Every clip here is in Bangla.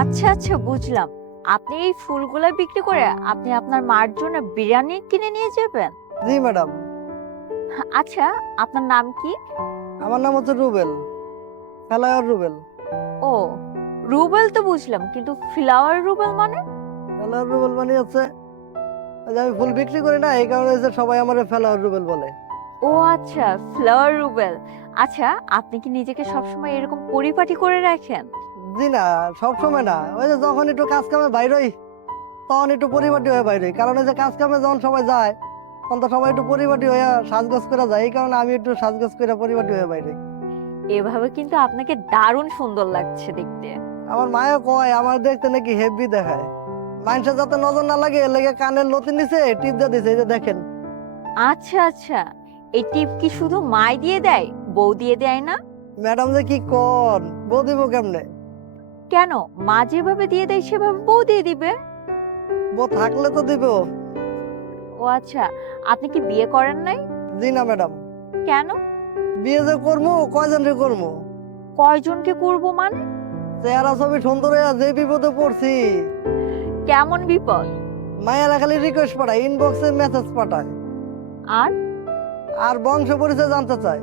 আচ্ছা আচ্ছা, বুঝলাম। আপনি এই ফুলগুলা বিক্রি করে আপনি আপনার মার জন্য বিরিয়ানি কিনে নিয়ে যাবেন। জি ম্যাডাম। আচ্ছা, আপনার নাম কি? আমার নাম হচ্ছে রুবেল, ফেলায়ার রুবেল। ও, রুবেল তো বুঝলাম, কিন্তু ফ্লাওয়ার রুবেল মানে? ফেলায়ার রুবেল মানে হচ্ছে ওই যে আমি ফুল বিক্রি করি না, এই কারণে হচ্ছে সবাই আমার ফেলায়ার রুবেল বলে। ও আচ্ছা, ফ্লাওয়ার রুবেল। আচ্ছা, আপনি কি নিজেকে সবসময় এরকম পরিপাটি করে রাখেন? জি না, সব সময় না, ওই যে যখন একটু কাজ কামে বাইরই তখন একটু পরিপাটি হয়ে বাইরে, কারণ ওই যে কাজ কামে যখন সবাই যায় তখন তো সবাই একটু পরিপাটি হয়ে সাজগোজ করে যায়, এই কারণে আমি একটু সাজগোজ করে পরিপাটি হয়ে বাইরে। এভাবে কিন্তু আপনাকে দারুণ সুন্দর লাগছে দেখতে। আমার মায়ও কয় আমার দেখতে নাকি হেভি দেখায়। মানুষের যাতে নজর না লাগে এর লেগে কানের লতি নিচে টিপ দিয়ে দিছে, এই যে দেখেন। আচ্ছা আচ্ছা, এই টিপ কি শুধু মাই দিয়ে দেয়, বউ দিয়ে দেয় না? ম্যাডাম যে কি কন, বউ দিব কেমনে? কেন, মা যেভাবে দিয়ে দেয় সেভাবে বউ দিয়ে দিবে। বউ থাকলে তো দিব। ও আচ্ছা, আপনি কি বিয়ে করেন নাই? জি না ম্যাডাম। কেন? বিয়ে যে করবো কয়জন রে করবো? কয়জনকে করব মানে? চেহারা ছবি সুন্দর হইয়া যে বিপদে পড়ছি। কেমন বিপদ? মায়েরা খালি রিকোয়েস্ট পাঠায়, ইনবক্সে মেসেজ পাঠায়, আর আর বংশ পরিচয় জানতে চায়।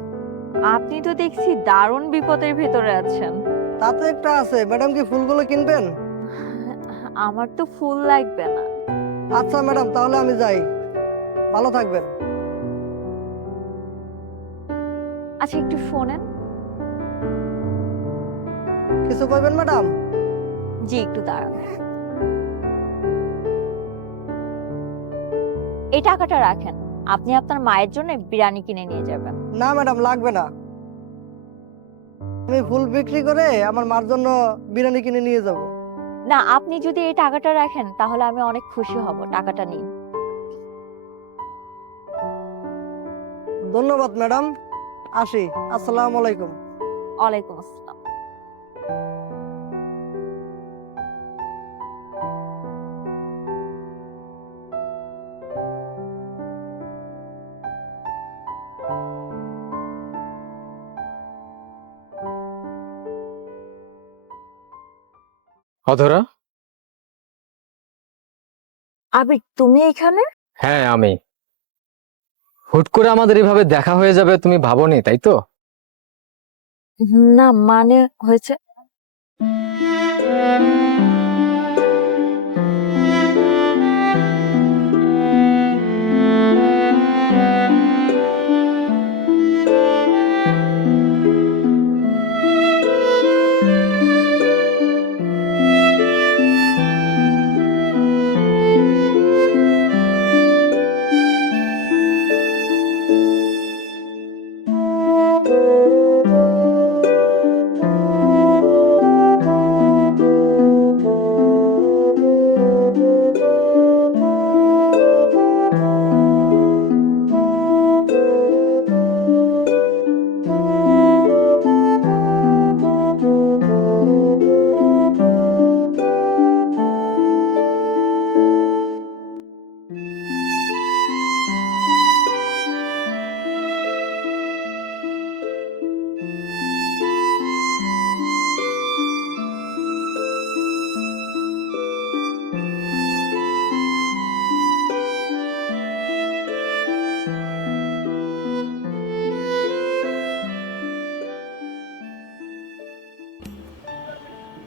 আপনি তো দেখছি দারুণ বিপদের ভেতরে আছেন। তাতে একটা আছে, ম্যাডাম কি ফুলগুলো কিনবেন? আমার তো ফুল লাগবে না। আচ্ছা ম্যাডাম, তাহলে আমি যাই, ভালো থাকবেন। আচ্ছা, একটু শোনেন। কিছু কইবেন ম্যাডাম? জি, একটু দাঁড়ান। এই টাকাটা রাখেন, আপনি আপনার মায়ের জন্য বিরিয়ানি কিনে নিয়ে যাবেন। না ম্যাডাম, লাগবে না। আমি ফুল বিক্রি করে আমার মার জন্য বিরিয়ানি কিনে নিয়ে যাব। না, আপনি যদি এই টাকাটা রাখেন তাহলে আমি অনেক খুশি হব। টাকাটা নিন। ধন্যবাদ ম্যাডাম, আসি। আসসালামু আলাইকুম। ওয়ালাইকুম আসসালাম। অধরা? আবির, তুমি এখানে? হ্যাঁ, আমি। হুট করে আমাদের এভাবে দেখা হয়ে যাবে তুমি ভাবোনি, তাই তো? না, মানে হয়েছে।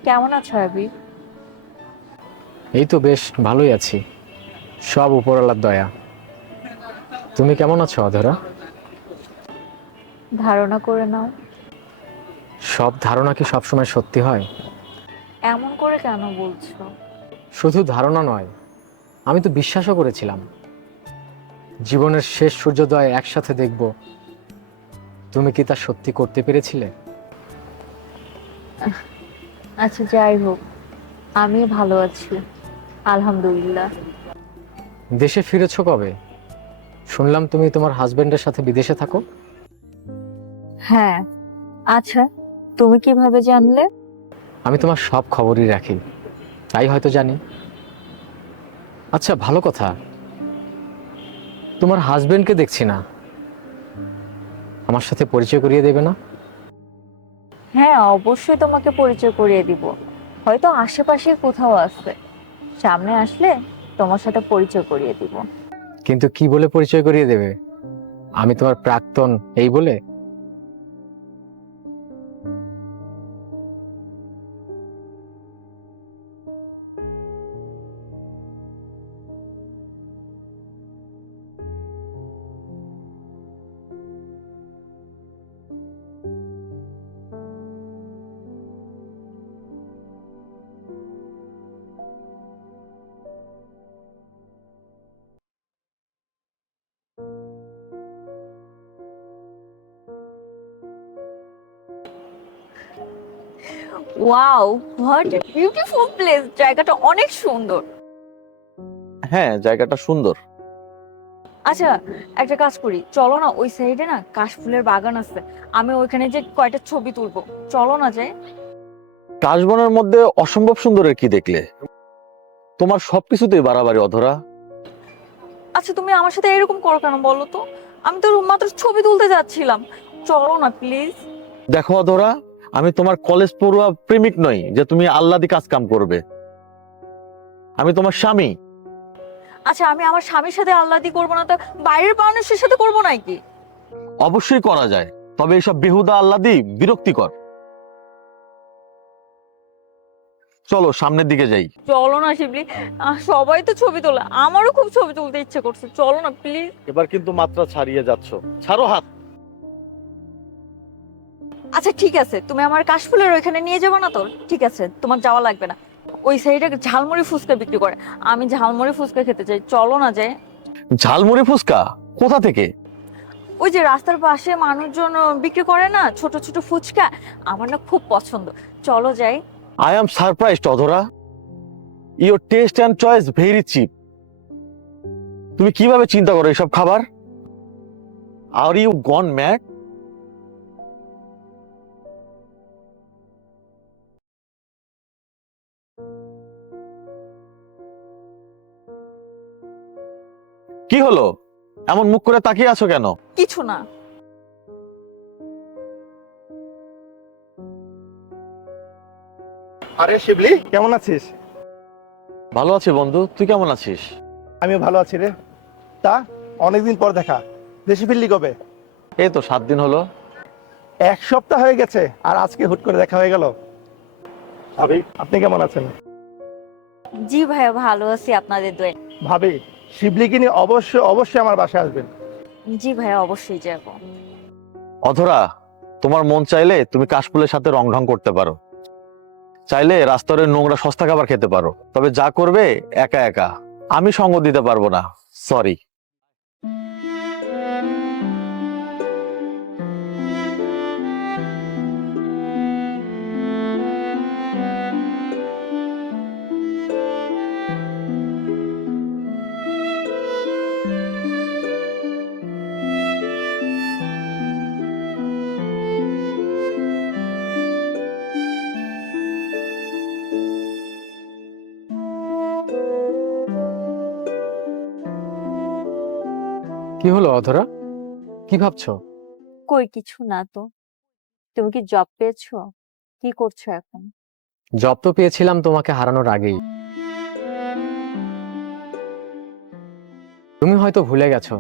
কেমন আছো আবির? এই তো বেশ ভালোই আছি, সব উপরওয়ালার দয়া। তুমি কেমন আছো অধরা? ধারণা করে নাও। সব ধারণা কি সবসময় সত্যি হয়? এমন করে কেন বলছো? শুধু ধারণা নয়, আমি তো বিশ্বাসও করেছিলাম জীবনের শেষ সূর্যোদয় একসাথে দেখব। তুমি কি তা সত্যি করতে পেরেছিলে? আচ্ছা, যাই হোক, আমি ভালো আছি, আলহামদুলিল্লাহ। দেশে ফিরেছো কবে? শুনলাম তুমি তোমার হাজবেন্ডের সাথে বিদেশে থাকো। হ্যাঁ। আচ্ছা, তুমি কিভাবে জানলে? আমি তোমার সব খবরই রাখি, তাই হয়তো জানি। আচ্ছা, ভালো কথা, তোমার হাজবেন্ডকে দেখছি না, আমার সাথে পরিচয় করিয়ে দেবে না? হ্যাঁ, অবশ্যই তোমাকে পরিচয় করিয়ে দিব। হয়তো আশেপাশে কোথাও আছে, সামনে আসলে তোমার সাথে পরিচয় করিয়ে দিব। কিন্তু কি বলে পরিচয় করিয়ে দেবে? আমি তোমার প্রাক্তন এই বলে? Wow, what beautiful place! জায়গাটা অনেক সুন্দর। হ্যাঁ, জায়গাটা সুন্দর। আচ্ছা, একটা কাজ করি, চলো না, ওই সাইডে না কাশফুলের বাগান আছে, আমি ওইখানে যে কয়টা ছবি তুলবো, চলো না যাই। কাশবনের মধ্যে অসম্ভব সুন্দরের কি দেখলে? তোমার সবকিছুতেই বাড়াবাড়ি অধরা। আচ্ছা, তুমি আমার সাথে এরকম করো কেন বলো তো? আমি তো মাত্র ছবি তুলতে যাচ্ছিলাম, চলো না প্লিজ। দেখো অধরা, আমি তোমার কলেজ পড়ুয়া প্রেমিক নই যে তুমি আল্লাদি কাজ কাম করবে। আমি তোমার স্বামী। আচ্ছা, আমি আমার স্বামীর সাথে আল্লাদি করবো না তো বাইরের মানুষের সাথে করবো নাকি? অবশ্যই করা যায়, তবে এসব বেহুদা আল্লাদি বিরক্তিকর। চলো সামনের দিকে যাই। চলো না শিবলি, সবাই তো ছবি তোলে, আমারও খুব ছবি তুলতে ইচ্ছে করছে, চলো না প্লিজ। এবার কিন্তু মাত্রা ছাড়িয়ে যাচ্ছ, ছাড়ো হাত। আচ্ছা ঠিক আছে, তুমি আমার কাশফুলের ওইখানে নিয়ে যাবো না তো? ঠিক আছে, তোমার যাওয়া লাগবে না। ওই সাইডে ঝালমুড়ি ফুচকা বিক্রি করে, আমি ঝালমুড়ি ফুচকা খেতে চাই, চলো না যাই। ঝালমুড়ি ফুচকা কোথা থেকে? ওই যে রাস্তার পাশে মানুষজন বিক্রি করে না ছোট ছোট ফুচকা, আমার না খুব পছন্দ, চলো যাই। I am surprised Adhara, your taste and choice very cheap. তুমি কিভাবে চিন্তা করো এসব খাবার? Are you gone mad? কি হলো, এমন মুখ করে তাকিয়ে আছো কেন? কিছু না। আরে শিবলি, কেমন আছিস? ভালো আছি বন্ধু, তুই কেমন আছিস? আমিও ভালো আছি রে। তা অনেকদিন পর দেখা, দেশে ফিরলি কবে? এই তো 7 দিন হলো। 1 সপ্তাহ হয়ে গেছে আর আজকে হুট করে দেখা হয়ে গেল। ভাবি, আপনি কেমন আছেন? জি ভাইয়া, ভালো আছি আপনাদের দোয়ায়। ভাবি, শিবলিকে নিয়ে অবশ্যই অবশ্যই আমার বাসায় আসবেন। জি ভাইয়া, অবশ্যই যাবো। অধরা, তোমার মন চাইলে তুমি কাশফুলের সাথে রং ঢং করতে পারো, চাইলে রাস্তার ওই নোংরা সস্তা খাবার খেতে পারো, তবে যা করবে একা একা। আমি সঙ্গ দিতে পারবো না, সরি। কি হলো অধরা, কি ভাবছো? কই কিছু না তো। তুমি কি জব পেয়েছো? কি করছো এখন? জব তো পেয়েছিলাম তোমাকে হারানোর আগেই। তুমি হয়তো ভুলে গেছো,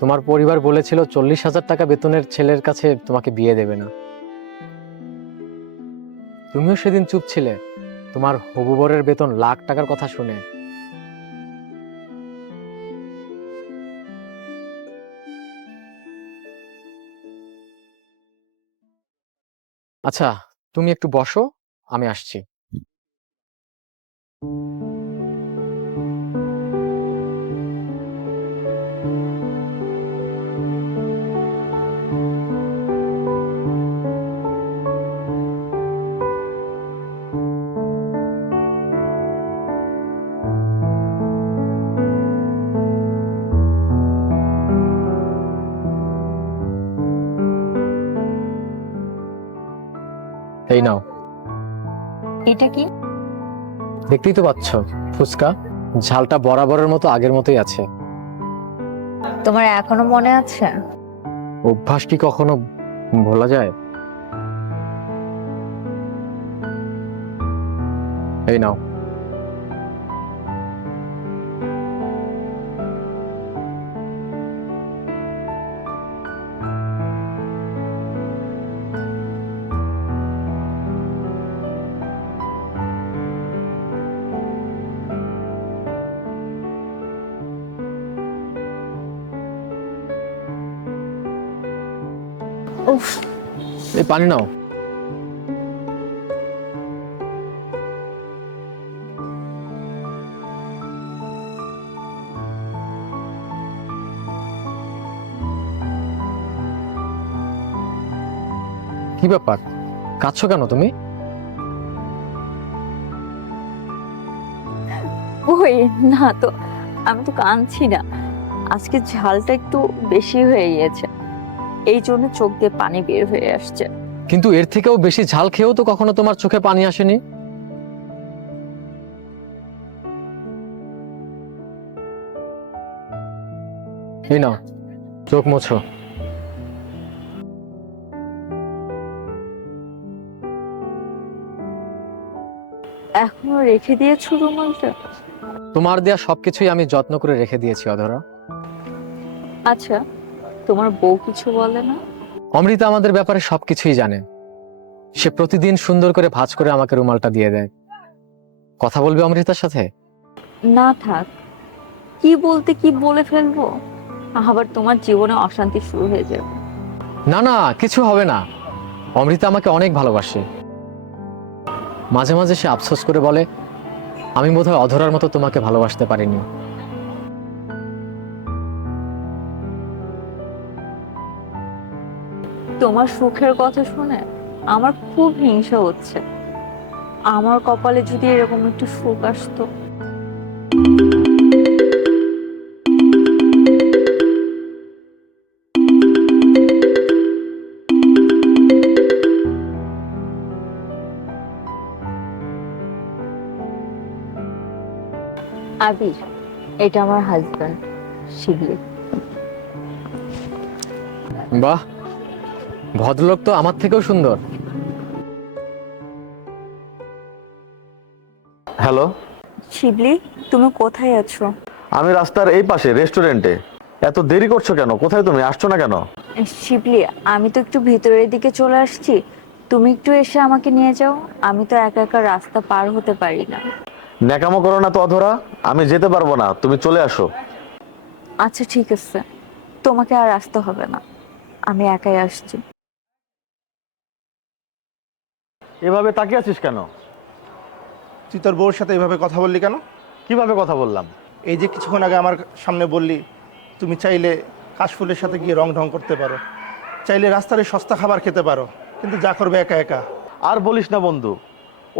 তোমার পরিবার বলেছিল 40,000 টাকা বেতনের ছেলের কাছে তোমাকে বিয়ে দেবে না। তুমিও সেদিন চুপ ছিলে তোমার হবু বরের বেতন লাখ টাকার কথা শুনে। আচ্ছা, তুমি একটু বসো, আমি আসছি। এই নাও। এটা কি? দেখতেই তো পাচ্ছ, ফুচকা। ঝালটা বরাবরের মতো আগের মতোই আছে। তোমার এখনো মনে আছে? অভ্যাস কি কখনো ভোলা যায়? এই নাও। উফ, এই পানি নাও। কি ব্যাপার, কাঁদছো কেন তুমি? ওই না তো, আমি তো কাঁদছি না। আজকে ঝালটা একটু বেশি হয়ে গিয়েছে, এই জন্য চোখ দিয়ে পানি বের হয়ে আসছে। কিন্তু এর থেকেও বেশি ঝাল খেয়েও তো কখনো তোমার চোখে পানি আসেনি। এই নাও, চোখ মোছো। এখনো রেখে দিয়েছো রুমালটা? তোমার দেয়া সবকিছুই আমি যত্ন করে রেখে দিয়েছি অধরা। আচ্ছা, তোমার বউ কিছু বলে না? অমৃতা আমাদের ব্যাপারে সবকিছুই জানে। সে প্রতিদিন সুন্দর করে ভাঁজ করে আমাকে রুমালটা দিয়ে দেয়। কথা বলবে অমৃতার সাথে? না থাক, কি বলতে কি বলে ফেলবো, আবার তোমার জীবনে অশান্তি শুরু হয়ে যাবে। না না, কিছু হবে না। অমৃতা আমাকে অনেক ভালোবাসে। মাঝে মাঝে সে আফসোস করে বলে, আমি বোধহয় অধরার মতো তোমাকে ভালোবাসতে পারিনি। তোমার সুখের কথা শুনে আমার খুব হিংসা হচ্ছে। আমার কপালে যদি এরকম একটু সুখ আসতো। আবির, এটা আমার হাজবেন্ড শিবলি। বাহ, ভদ্রলোক তো আমার থেকেও সুন্দর। হ্যালো, শিবলি, তুমি কোথায় আছো? আমি রাস্তার এই পাশে রেস্টুরেন্টে। এত দেরি করছো কেন? কোথায় তুমি? আসছো না কেন? শিবলি, আমি তো একটু ভিতরের দিকে চলে আসছি, তুমি একটু এসে আমাকে নিয়ে যাও। আমি তো একা একা রাস্তা পার হতে পারি না। ন্যাকামো করো না তো অধরা, আমি যেতে পারবো না, তুমি চলে আসো। আচ্ছা ঠিক আছে, তোমাকে আর আসতে হবে না, আমি একাই আসছি। এভাবে তাকিয়ে আছিস কেন? তুই তোর বউর সাথে এইভাবে কথা বললি কেন? কিভাবে কথা বললাম? এই যে কিছুক্ষণ আগে আমার সামনে বললি তুমি চাইলে কাশফুলের সাথে গিয়ে রং ঢং করতে পারো, চাইলে রাস্তার এই সস্তা খাবার খেতে পারো, কিন্তু যা করবে একা একা। আর বলিস না বন্ধু,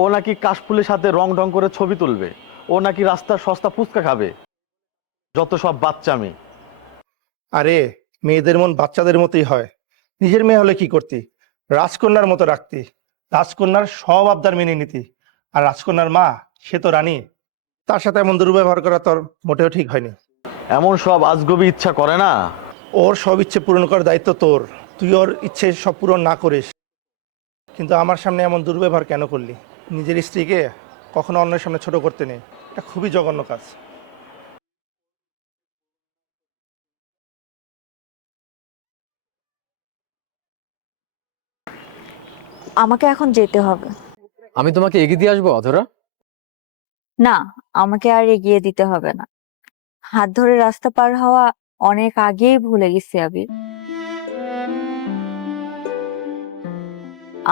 ও নাকি কাশফুলের সাথে রং ঢং করে ছবি তুলবে, ও নাকি রাস্তার সস্তা ফুচকা খাবে। যত সব বাচ্চামি। আরে, মেয়েদের মন বাচ্চাদের মতোই হয়। নিজের মেয়ে হলে কি করতি? রাজকন্যার মতো রাখতি, রাজকন্যার সব আবদার মেনে নিতি। আর রাজকন্যার মা, সে তো রানী, তার সাথে এমন দুর্ব্যবহার করা তোর মোটেও ঠিক হয়নি। এমন সব আজগবি ইচ্ছা করে না। ওর সব ইচ্ছে পূরণ করার দায়িত্ব তোর, তুই ওর ইচ্ছে সব পূরণ না করিস। কিন্তু আমার সামনে এমন দুর্ব্যবহার কেন করলি? নিজের স্ত্রীকে কখনো অন্যের সামনে ছোট করতে নেই, এটা খুবই জঘন্য কাজ। আমাকে এখন যেতে হবে। আমি তোমাকে এগিয়ে দিয়ে আসবো অধরা। না, আমাকে আর এগিয়ে দিতে হবে না। হাত ধরে রাস্তা পার হওয়া অনেক আগেই ভুলে গেছি আবির।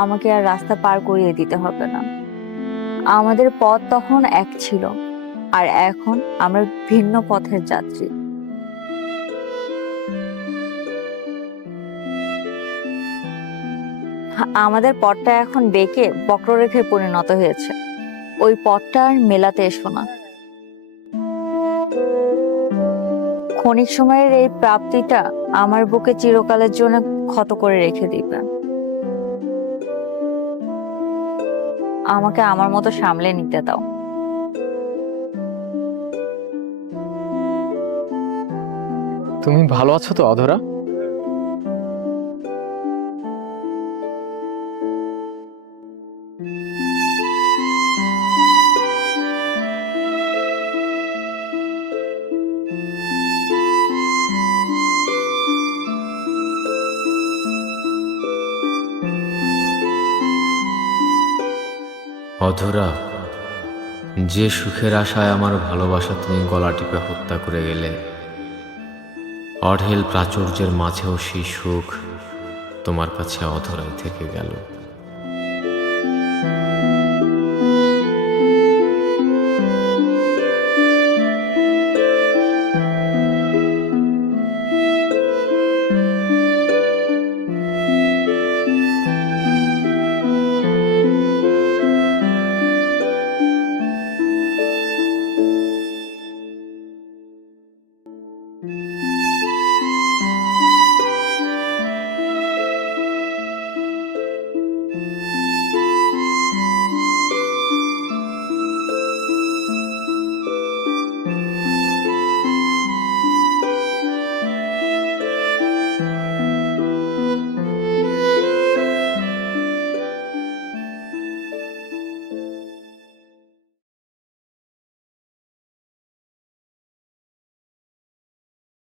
আমাকে আর রাস্তা পার করিয়ে দিতে হবে না। আমাদের পথ তখন এক ছিল, আর এখন আমরা ভিন্ন পথের যাত্রী। আমাদের পথটা এখন বেঁকে বক্ররেখায় পরিণত হয়েছে। ওই পথটা আর মেলাতে এসো না। ক্ষণিক সময়ের এই প্রাপ্তিটা আমার বুকে চিরকালের জন্য ক্ষত করে রেখে দিবে। আমাকে আমার মতো সামলে নিতে দাও। তুমি ভালো আছো তো অধরা? অধরা, যে সুখের আশায় আমার ভালোবাসা তুমি গলা টিপে হত্যা করে গেলে, অঢেল প্রাচুর্যের মাঝেও সেই সুখ তোমার কাছে অধরাই থেকে গেল।